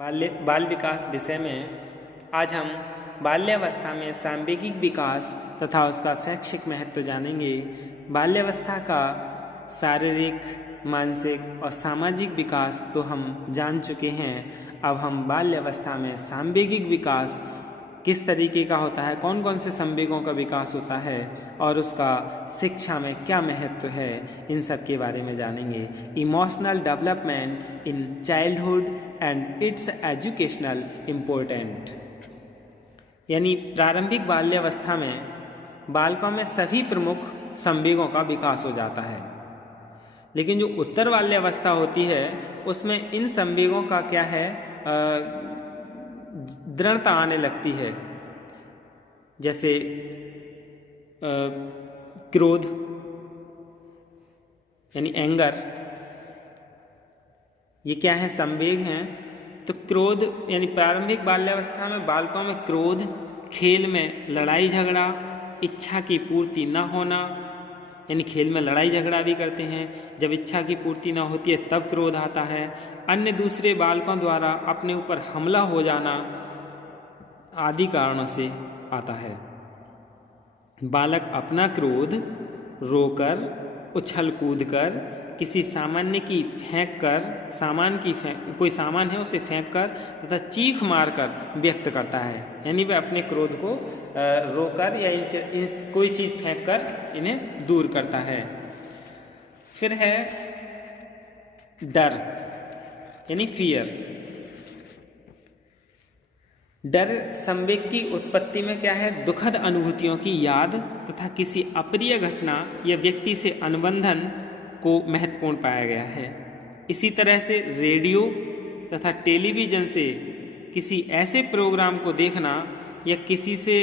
बाल विकास विषय में आज हम बाल्यावस्था में सांवेगिक विकास तथा उसका शैक्षिक महत्व जानेंगे। बाल्यावस्था का शारीरिक, मानसिक और सामाजिक विकास तो हम जान चुके हैं। अब हम बाल्यावस्था में सांवेगिक विकास किस तरीके का होता है, कौन कौन से संवेगों का विकास होता है और उसका शिक्षा में क्या महत्व है, इन सब के बारे में जानेंगे। Emotional development in childhood and it's educational important, यानी प्रारंभिक बाल्यावस्था में बालकों में सभी प्रमुख संवेगों का विकास हो जाता है, लेकिन जो उत्तर बाल्यावस्था होती है उसमें इन संवेगों का क्या है, दृढ़ता आने लगती है। जैसे क्रोध यानी एंगर, ये क्या है, संवेग हैं। तो क्रोध यानी प्रारंभिक बाल्यावस्था में बालकों में क्रोध, खेल में लड़ाई झगड़ा, इच्छा की पूर्ति न होना, यानी खेल में लड़ाई झगड़ा भी करते हैं, जब इच्छा की पूर्ति ना होती है तब क्रोध आता है। अन्य दूसरे बालकों द्वारा अपने ऊपर हमला हो जाना आदि कारणों से आता है। बालक अपना क्रोध रोकर, उछल कूद कर, किसी सामान्य की फेंक कर, कोई सामान है उसे फेंक कर तथा चीख मार कर व्यक्त करता है, यानी वह अपने क्रोध को रोकर या कोई चीज़ फेंक कर इन्हें दूर करता है। फिर है डर यानी फियर। डर संवेग की उत्पत्ति में क्या है, दुखद अनुभूतियों की याद तथा किसी अप्रिय घटना या व्यक्ति से अनुबंधन को महत्वपूर्ण पाया गया है। इसी तरह से रेडियो तथा टेलीविज़न से किसी ऐसे प्रोग्राम को देखना या किसी से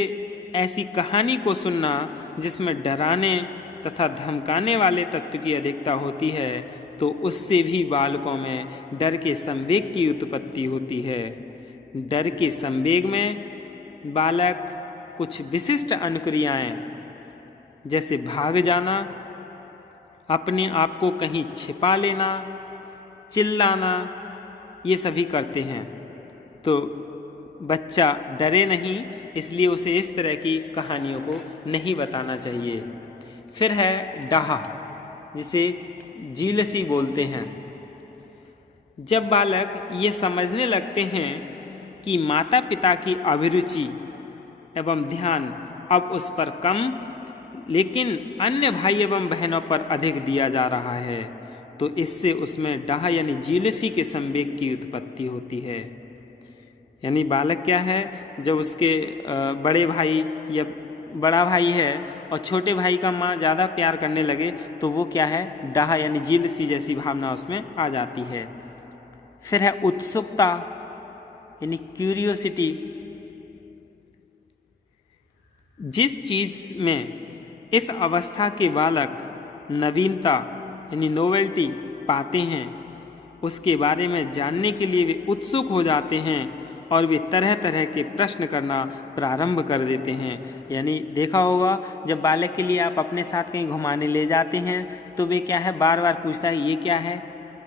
ऐसी कहानी को सुनना जिसमें डराने तथा धमकाने वाले तत्व की अधिकता होती है, तो उससे भी बालकों में डर के संवेग की उत्पत्ति होती है। डर के संवेग में बालक कुछ विशिष्ट अनुक्रियाएं जैसे भाग जाना, अपने आप को कहीं छिपा लेना, चिल्लाना, ये सभी करते हैं। तो बच्चा डरे नहीं, इसलिए उसे इस तरह की कहानियों को नहीं बताना चाहिए। फिर है डाहा, जिसे जीलसी बोलते हैं। जब बालक ये समझने लगते हैं कि माता पिता की अभिरुचि एवं ध्यान अब उस पर कम लेकिन अन्य भाई एवं बहनों पर अधिक दिया जा रहा है, तो इससे उसमें डाह यानी जीलसी के संवेग की उत्पत्ति होती है। यानी बालक क्या है, जब उसके बड़े भाई या बड़ा भाई है और छोटे भाई का माँ ज़्यादा प्यार करने लगे, तो वो क्या है, डाह यानी जीलसी जैसी भावना उसमें आ जाती है। फिर है उत्सुकता यानी क्यूरियोसिटी। जिस चीज़ में इस अवस्था के बालक नवीनता यानी नोवेल्टी पाते हैं, उसके बारे में जानने के लिए वे उत्सुक हो जाते हैं और वे तरह तरह के प्रश्न करना प्रारंभ कर देते हैं। यानी देखा होगा, जब बालक के लिए आप अपने साथ कहीं घुमाने ले जाते हैं तो वे क्या है, बार बार पूछता है ये क्या है,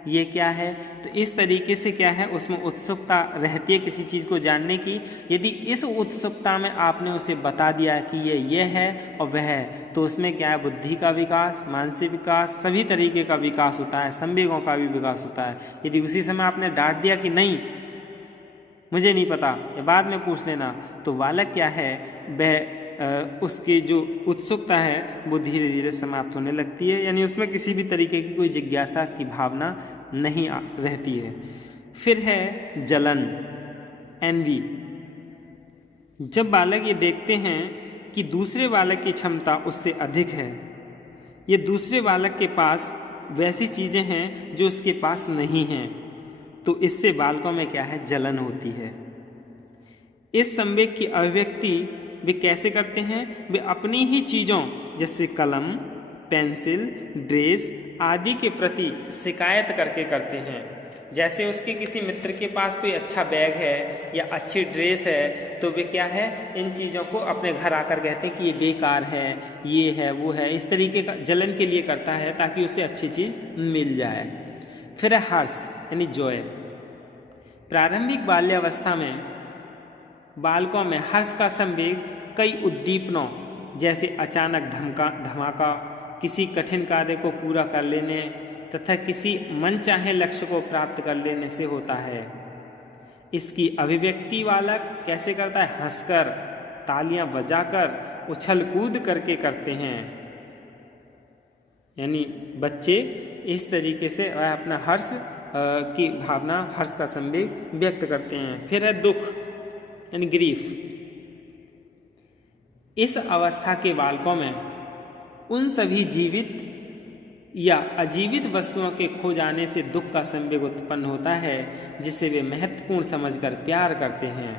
ये क्या है। तो इस तरीके से क्या है, उसमें उत्सुकता रहती है किसी चीज़ को जानने की। यदि इस उत्सुकता में आपने उसे बता दिया कि ये है और वह है, तो उसमें क्या है, बुद्धि का विकास, मानसिक विकास, सभी तरीके का विकास होता है, संवेगों का भी विकास होता है। यदि उसी समय आपने डांट दिया कि नहीं मुझे नहीं पता, या बाद में पूछ लेना, तो बालक क्या है, वह उसकी जो उत्सुकता है वो धीरे धीरे समाप्त होने लगती है, यानी उसमें किसी भी तरीके की कोई जिज्ञासा की भावना नहीं रहती है। फिर है जलन, एनवी। जब बालक ये देखते हैं कि दूसरे बालक की क्षमता उससे अधिक है, ये दूसरे बालक के पास वैसी चीज़ें हैं जो उसके पास नहीं हैं, तो इससे बालकों में क्या है, जलन होती है। इस संवेग की अभिव्यक्ति वे कैसे करते हैं, वे अपनी ही चीज़ों जैसे कलम, पेंसिल, ड्रेस आदि के प्रति शिकायत करके करते हैं। जैसे उसके किसी मित्र के पास कोई अच्छा बैग है या अच्छी ड्रेस है, तो वे क्या है, इन चीज़ों को अपने घर आकर कहते हैं कि ये बेकार है, ये है, वो है। इस तरीके का जलन के लिए करता है ताकि उसे अच्छी चीज़ मिल जाए। फिर है हर्ष यानी जॉय। प्रारंभिक बाल्यावस्था में बालकों में हर्ष का संवेग कई उद्दीपनों जैसे अचानक धमाका, किसी कठिन कार्य को पूरा कर लेने तथा किसी मनचाहे लक्ष्य को प्राप्त कर लेने से होता है। इसकी अभिव्यक्ति बालक कैसे करता है? हंसकर, तालियां बजाकर, उछल कूद करके करते हैं। यानी बच्चे इस तरीके से अपना हर्ष की भावना, हर्ष का संवेग व्यक्त करते हैं। फिर है दुख यानी ग्रीफ। इस अवस्था के बालकों में उन सभी जीवित या अजीवित वस्तुओं के खो जाने से दुख का संवेग उत्पन्न होता है जिसे वे महत्वपूर्ण समझकर प्यार करते हैं।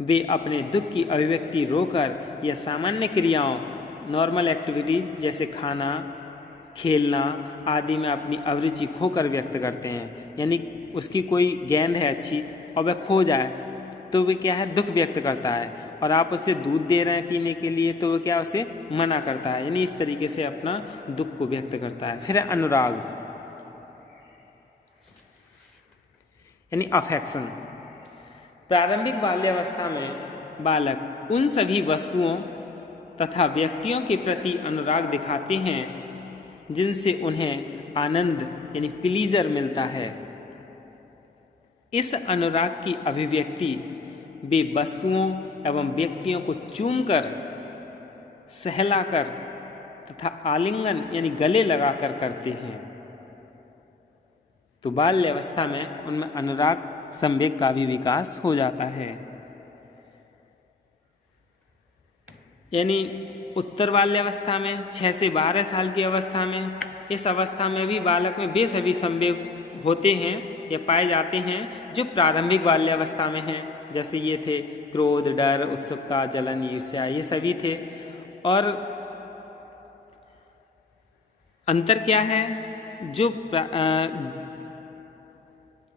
वे अपने दुख की अभिव्यक्ति रोकर या सामान्य क्रियाओं, नॉर्मल एक्टिविटी जैसे खाना, खेलना आदि में अपनी अभिरुचि खोकर व्यक्त करते हैं। यानी उसकी कोई गेंद है अच्छी और वह खो जाए तो वे क्या है? दुख व्यक्त करता है। और आप उसे दूध दे रहे हैं पीने के लिए तो वह क्या उसे मना करता है। यानी इस तरीके से अपना दुख को व्यक्त करता है। फिर है अनुराग यानी अफेक्शन। प्रारंभिक बाल्यावस्था में बालक उन सभी वस्तुओं तथा व्यक्तियों के प्रति अनुराग दिखाते हैं जिनसे उन्हें आनंद यानी प्लीजर मिलता है। इस अनुराग की अभिव्यक्ति वे वस्तुओं एवं व्यक्तियों को चूमकर, सहलाकर तथा आलिंगन यानी गले लगाकर करते हैं। तो बाल्यावस्था में उनमें अनुराग संवेग का भी विकास हो जाता है। यानी उत्तर बाल्यावस्था में 6 से 12 साल की अवस्था में, इस अवस्था में भी बालक में वे सभी संवेग होते हैं या पाए जाते हैं जो प्रारंभिक बाल्यावस्था में हैं। जैसे ये थे क्रोध, डर, उत्सुकता, जलन, ईर्ष्या, ये सभी थे। और अंतर क्या है? जो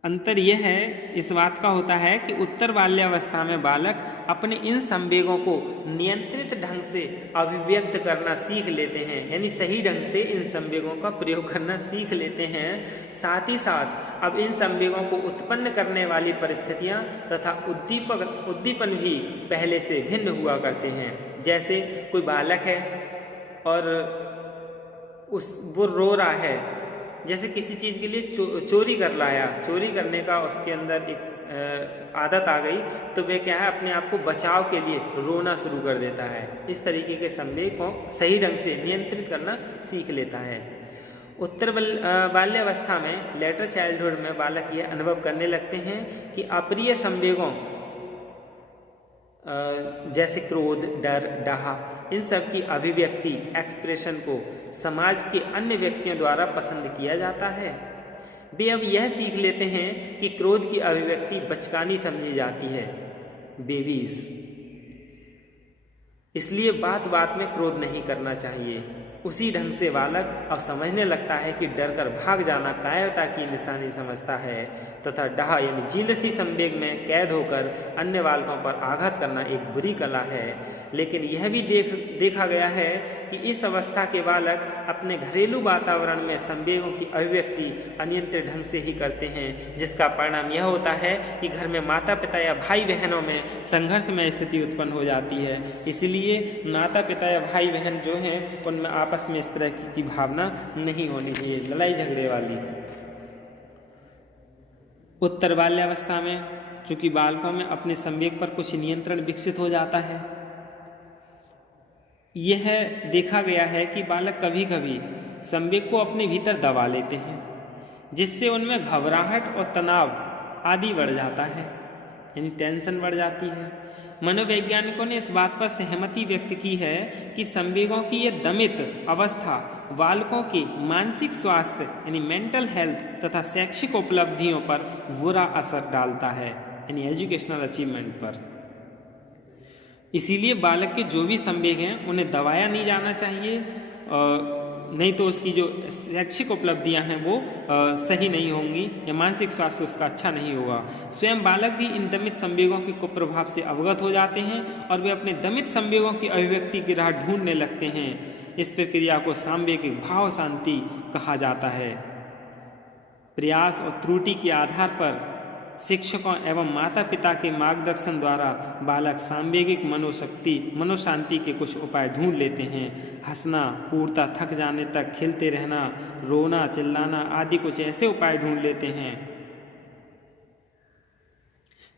अंतर यह है, इस बात का होता है कि उत्तर बाल्यावस्था में बालक अपने इन संवेगों को नियंत्रित ढंग से अभिव्यक्त करना सीख लेते हैं। यानी सही ढंग से इन संवेगों का प्रयोग करना सीख लेते हैं। साथ ही साथ अब इन संवेगों को उत्पन्न करने वाली परिस्थितियां तथा उद्दीपन भी पहले से भिन्न हुआ करते हैं। जैसे कोई बालक है और वो रो रहा है, जैसे किसी चीज़ के लिए चोरी कर लाया, चोरी करने का उसके अंदर एक आदत आ गई तो वह क्या है? अपने आप को बचाव के लिए रोना शुरू कर देता है। इस तरीके के संवेग को सही ढंग से नियंत्रित करना सीख लेता है। उत्तर बाल्यावस्था में, लेटर चाइल्डहुड में बालक यह अनुभव करने लगते हैं कि अप्रिय संवेगों जैसे क्रोध, डर, डाह, इन सब की अभिव्यक्ति, एक्सप्रेशन को समाज के अन्य व्यक्तियों द्वारा पसंद किया जाता है। वे अब यह सीख लेते हैं कि क्रोध की अभिव्यक्ति बचकानी समझी जाती है, बेबीज, इसलिए बात बात में क्रोध नहीं करना चाहिए। उसी ढंग से बालक अब समझने लगता है कि डर कर भाग जाना कायरता की निशानी समझता है तथा डाह यानी जीलसी संवेग में कैद होकर अन्य बालकों पर आघात करना एक बुरी कला है। लेकिन यह भी देखा गया है कि इस अवस्था के बालक अपने घरेलू वातावरण में संवेगों की अभिव्यक्ति अनियंत्रित ढंग से ही करते हैं, जिसका परिणाम यह होता है कि घर में माता पिता या भाई बहनों में संघर्ष में स्थिति उत्पन्न हो जाती है। इसलिए माता पिता या भाई बहन जो हैं उनमें आपस में इस तरह की भावना नहीं होनी चाहिए, लड़ाई झगड़े वाली। उत्तर बाल्यावस्था में चूंकि बालकों में अपने संवेग पर कुछ नियंत्रण विकसित हो जाता है, यह देखा गया है कि बालक कभी कभी संवेग को अपने भीतर दबा लेते हैं, जिससे उनमें घबराहट और तनाव आदि बढ़ जाता है, यानी टेंशन बढ़ जाती है। मनोवैज्ञानिकों ने इस बात पर सहमति व्यक्त की है कि संवेगों की यह दमित अवस्था बालकों के मानसिक स्वास्थ्य यानी मेंटल हेल्थ तथा शैक्षिक उपलब्धियों पर बुरा असर डालता है, यानी एजुकेशनल अचीवमेंट पर। इसीलिए बालक के जो भी संवेग हैं उन्हें दबाया नहीं जाना चाहिए, नहीं तो उसकी जो शैक्षिक उपलब्धियां हैं वो सही नहीं होंगी या मानसिक स्वास्थ्य उसका अच्छा नहीं होगा। स्वयं बालक भी इन दमित संवेगों के कुप्रभाव से अवगत हो जाते हैं और वे अपने दमित संवेगों की अभिव्यक्ति की राह ढूंढने लगते हैं। इस प्रक्रिया को सांवेगिक भाव शांति कहा जाता है। प्रयास और त्रुटि के आधार पर शिक्षकों एवं माता पिता के मार्गदर्शन द्वारा बालक सांवेगिक मनोशांति के कुछ उपाय ढूंढ लेते हैं। हंसना, पूर्णतः थक जाने तक खिलते रहना, रोना, चिल्लाना आदि कुछ ऐसे उपाय ढूंढ लेते हैं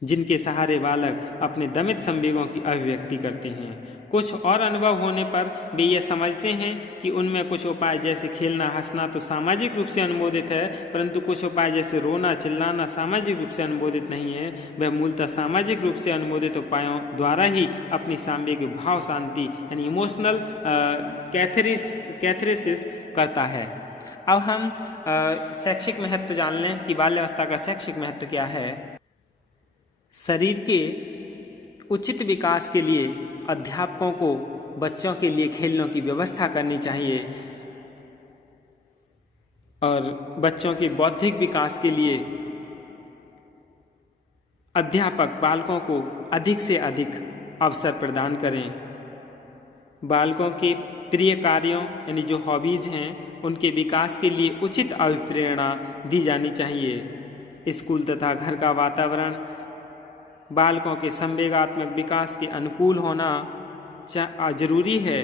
जिनके सहारे बालक अपने दमित संवेगों की अभिव्यक्ति करते हैं। कुछ और अनुभव होने पर वे ये समझते हैं कि उनमें कुछ उपाय जैसे खेलना, हंसना तो सामाजिक रूप से अनुमोदित है, परंतु कुछ उपाय जैसे रोना, चिल्लाना सामाजिक रूप से अनुमोदित नहीं है। वह मूलतः सामाजिक रूप से अनुमोदित उपायों द्वारा ही अपनी सांवेगिक भाव शांति यानी इमोशनल कैथेरेसिस करता है। अब हम शैक्षिक महत्व जान लें कि बाल्यावस्था का शैक्षिक महत्व क्या है। शरीर के उचित विकास के लिए अध्यापकों को बच्चों के लिए खेलने की व्यवस्था करनी चाहिए और बच्चों के बौद्धिक विकास के लिए अध्यापक बालकों को अधिक से अधिक अवसर प्रदान करें। बालकों के प्रिय कार्यों यानी जो हॉबीज़ हैं उनके विकास के लिए उचित अभिप्रेरणा दी जानी चाहिए। स्कूल तथा घर का वातावरण बालकों के संवेगात्मक विकास के अनुकूल होना जरूरी है।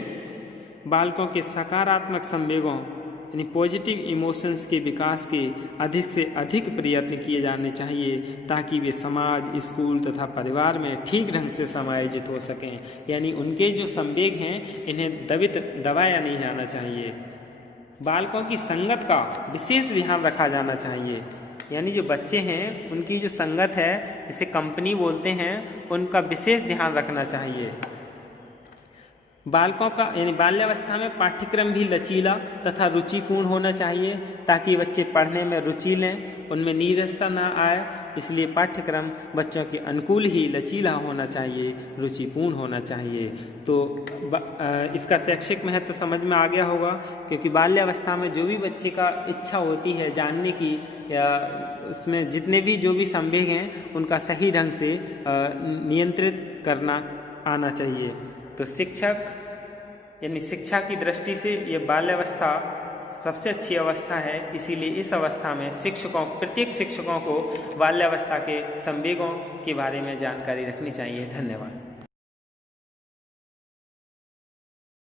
बालकों के सकारात्मक संवेगों यानी पॉजिटिव इमोशंस के विकास के अधिक से अधिक प्रयत्न किए जाने चाहिए ताकि वे समाज, स्कूल तथा परिवार में ठीक ढंग से समायोजित हो सकें। यानी उनके जो संवेग हैं इन्हें दबाया नहीं जाना चाहिए। बालकों की संगत का विशेष ध्यान रखा जाना चाहिए। यानी जो बच्चे हैं उनकी जो संगत है जिसे कंपनी बोलते हैं उनका विशेष ध्यान रखना चाहिए। बालकों का यानी बाल्यावस्था में पाठ्यक्रम भी लचीला तथा रुचिपूर्ण होना चाहिए ताकि बच्चे पढ़ने में रुचि लें, उनमें नीरसता ना आए। इसलिए पाठ्यक्रम बच्चों के अनुकूल ही लचीला होना चाहिए, रुचिपूर्ण होना चाहिए। तो इसका शैक्षिक महत्व समझ में आ गया होगा, क्योंकि बाल्यावस्था में जो भी बच्चे का इच्छा होती है जानने की या उसमें जितने भी जो भी संवेग हैं उनका सही ढंग से नियंत्रित करना आना चाहिए। तो शिक्षक यानी शिक्षा की दृष्टि से ये बाल्यावस्था सबसे अच्छी अवस्था है। इसीलिए इस अवस्था में प्रत्येक शिक्षकों को बाल्यावस्था के संवेगों के बारे में जानकारी रखनी चाहिए। धन्यवाद।